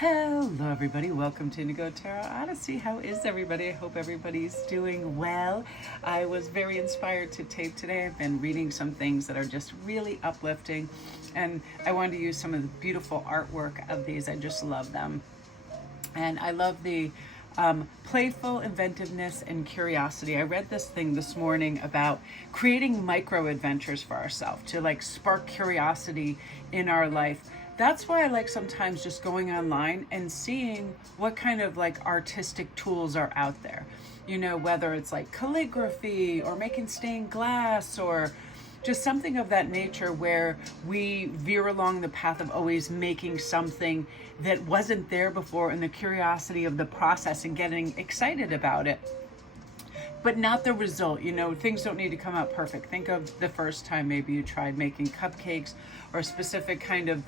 Hello everybody, welcome to Indigo Tarot Odyssey. How is everybody? I hope everybody's doing well. I was very inspired to tape today. I've been reading some things that are just really uplifting, and I wanted to use some of the beautiful artwork of these. I just love them. And I love the playful inventiveness and curiosity. I read this thing this morning about creating micro adventures for ourselves to like spark curiosity in our life. That's why I like sometimes just going online and seeing what kind of like artistic tools are out there. You know, whether it's like calligraphy or making stained glass or just something of that nature, where we veer along the path of always making something that wasn't there before, and the curiosity of the process and getting excited about it, but not the result. You know, things don't need to come out perfect. Think of the first time maybe you tried making cupcakes or a specific kind of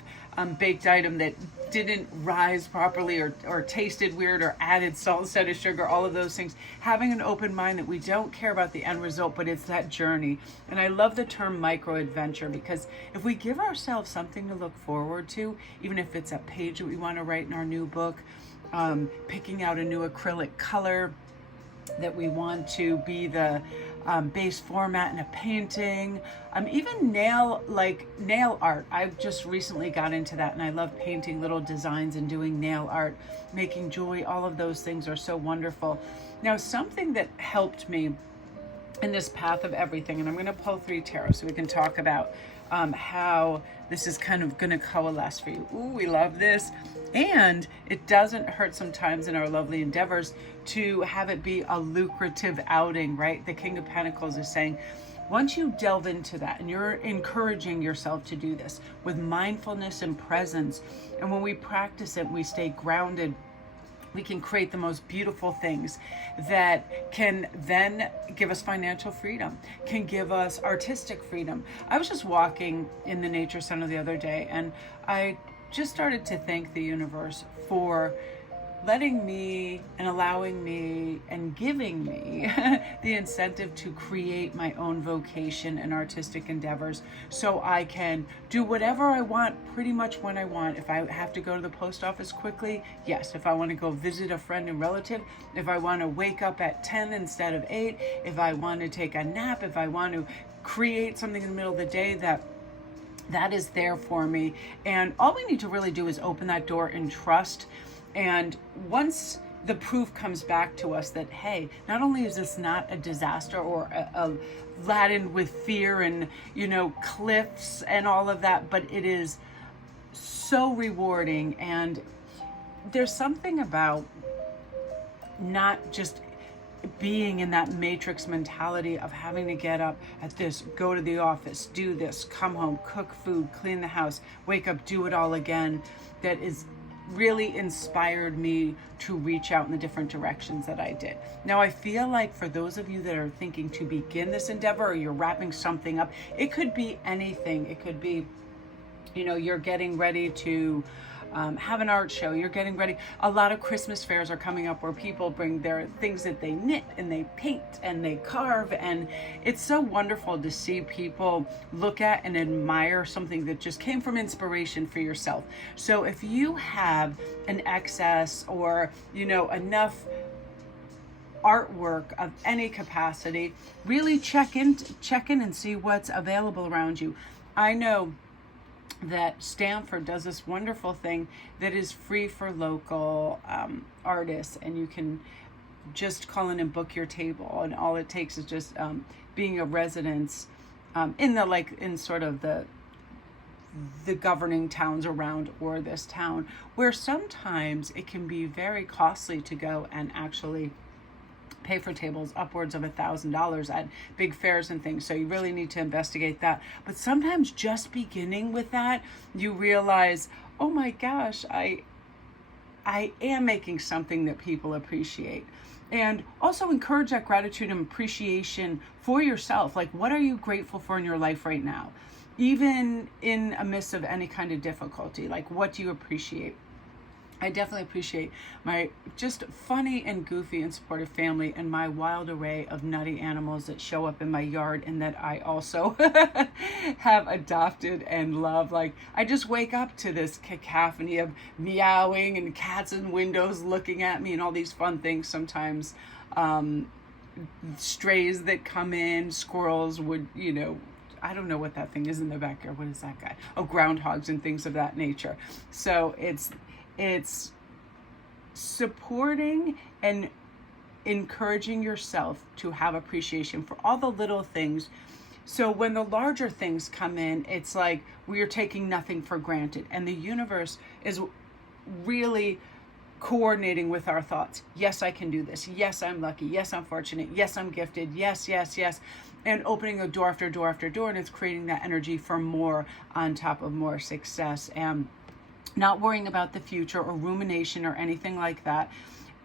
baked item that didn't rise properly or tasted weird or added salt instead of sugar, all of those things. Having an open mind that we don't care about the end result, but it's that journey. And I love the term micro adventure, because if we give ourselves something to look forward to, even if it's a page that we want to write in our new book, picking out a new acrylic color that we want to be the base format in a painting, even nail art. I've just recently got into that, and I love painting little designs and doing nail art, making jewelry. All of those things are so wonderful. Now, something that helped me in this path of everything, and I'm going to pull 3 tarot so we can talk about how this is kind of going to coalesce for you. Ooh, we love this. And it doesn't hurt sometimes in our lovely endeavors to have it be a lucrative outing, right? The King of Pentacles is saying, once you delve into that and you're encouraging yourself to do this with mindfulness and presence, and when we practice it, we stay grounded, we can create the most beautiful things that can then give us financial freedom, can give us artistic freedom. I was just walking in the nature center the other day, and I just started to thank the universe for letting me and allowing me and giving me the incentive to create my own vocation and artistic endeavors, so I can do whatever I want pretty much when I want. If I have to go to the post office quickly, yes. If I want to go visit a friend and relative, if I want to wake up at 10 instead of 8, if I want to take a nap, if I want to create something in the middle of the day, that is there for me. And all we need to really do is open that door and trust. And once the proof comes back to us that, hey, not only is this not a disaster or a laden with fear and, you know, cliffs and all of that, but it is so rewarding. And there's something about not just being in that matrix mentality of having to get up at this, go to the office, do this, come home, cook food, clean the house, wake up, do it all again, that is really inspired me to reach out in the different directions that I did. Now, I feel like for those of you that are thinking to begin this endeavor, or you're wrapping something up, it could be anything. It could be, you know, you're getting ready to have an art show, you're getting ready. A lot of Christmas fairs are coming up where people bring their things that they knit and they paint and they carve, and it's so wonderful to see people look at and admire something that just came from inspiration for yourself. So if you have an excess or, you know, enough artwork of any capacity, really check in and see what's available around you. I know that Stanford does this wonderful thing that is free for local artists, and you can just call in and book your table, and all it takes is just being a residence in sort of the governing towns around, or this town, where sometimes it can be very costly to go and actually pay for tables upwards of $1,000 at big fairs and things. So you really need to investigate that. But sometimes just beginning with that, you realize, oh my gosh, I am making something that people appreciate. And also encourage that gratitude and appreciation for yourself. Like, what are you grateful for in your life right now? Even in a midst of any kind of difficulty, like, what do you appreciate? I definitely appreciate my just funny and goofy and supportive family and my wild array of nutty animals that show up in my yard and that I also have adopted and love. Like, I just wake up to this cacophony of meowing and cats in windows looking at me and all these fun things sometimes. Strays that come in, squirrels would, I don't know what that thing is in the backyard. What is that guy? Oh, groundhogs and things of that nature. So it's supporting and encouraging yourself to have appreciation for all the little things. So when the larger things come in, it's like we are taking nothing for granted, and the universe is really coordinating with our thoughts. Yes, I can do this. Yes, I'm lucky. Yes, I'm fortunate. Yes, I'm gifted. Yes, yes, yes. And opening a door after door after door, and it's creating that energy for more on top of more success, and not worrying about the future or rumination or anything like that.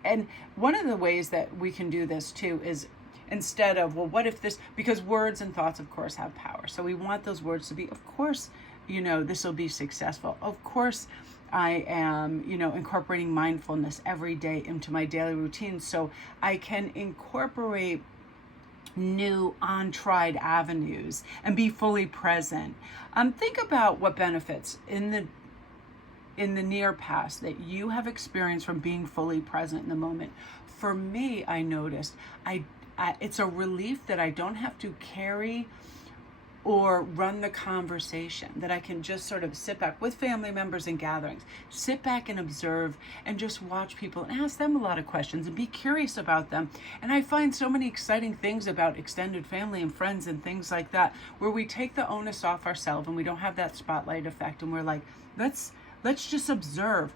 And one of the ways that we can do this too is, instead of, well, what if this, because words and thoughts, of course, have power. So we want those words to be, of course, this will be successful. Of course, I am, incorporating mindfulness every day into my daily routine so I can incorporate new untried avenues and be fully present. Think about what benefits in the near past that you have experienced from being fully present in the moment. For me, I noticed it's a relief that I don't have to carry or run the conversation, that I can just sort of sit back with family members in gatherings, sit back and observe and just watch people and ask them a lot of questions and be curious about them. And I find so many exciting things about extended family and friends and things like that, where we take the onus off ourselves and we don't have that spotlight effect, and we're like, let's just observe.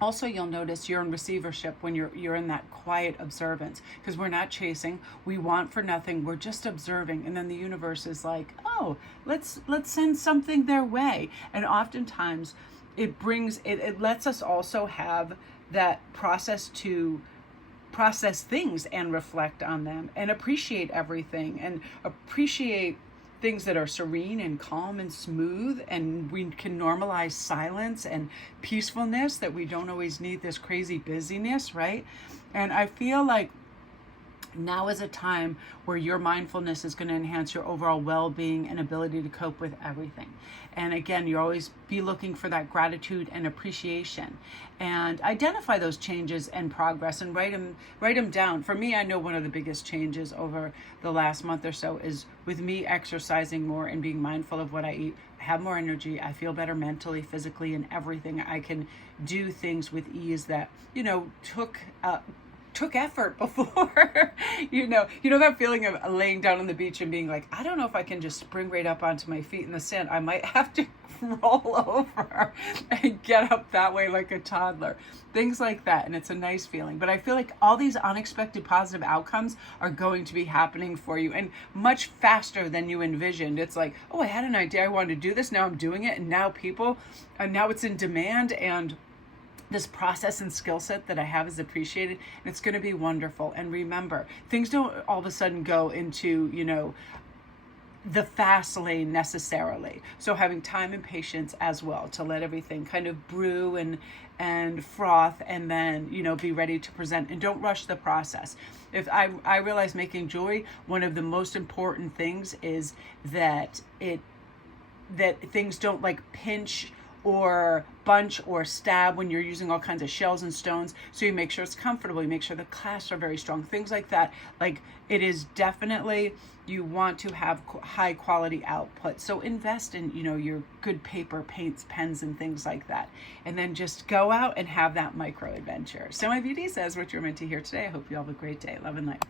Also, you'll notice you're in receivership when you're in that quiet observance, because we're not chasing, we want for nothing, we're just observing, and then the universe is like, oh, let's send something their way. And oftentimes it lets us also have that process to process things and reflect on them and appreciate everything and appreciate things that are serene and calm and smooth, and we can normalize silence and peacefulness, that we don't always need this crazy busyness, right? And I feel like now is a time where your mindfulness is going to enhance your overall well-being and ability to cope with everything. And again, you always be looking for that gratitude and appreciation, and identify those changes and progress and write them down. For me, I know one of the biggest changes over the last month or so is with me exercising more and being mindful of what I eat. I have more energy. I feel better mentally, physically, and everything. I can do things with ease that, took effort before. you know that feeling of laying down on the beach and being like, I don't know if I can just spring right up onto my feet in the sand. I might have to roll over and get up that way like a toddler. Things like that. And it's a nice feeling. But I feel like all these unexpected positive outcomes are going to be happening for you, and much faster than you envisioned. It's like, oh, I had an idea, I wanted to do this, now I'm doing it, and now now it's in demand, and this process and skill set that I have is appreciated, and it's going to be wonderful. And remember, things don't all of a sudden go into, the fast lane necessarily. So having time and patience as well to let everything kind of brew and froth, and then, be ready to present, and don't rush the process. If I realize making jewelry, one of the most important things is that things don't like pinch or bunch or stab when you're using all kinds of shells and stones. So you make sure it's comfortable, you make sure the clasps are very strong, things like that. Like, it is definitely, you want to have high quality output. So invest in, your good paper, paints, pens, and things like that. And then just go out and have that micro adventure. So my beauty says what you're meant to hear today. I hope you all have a great day. Love and light.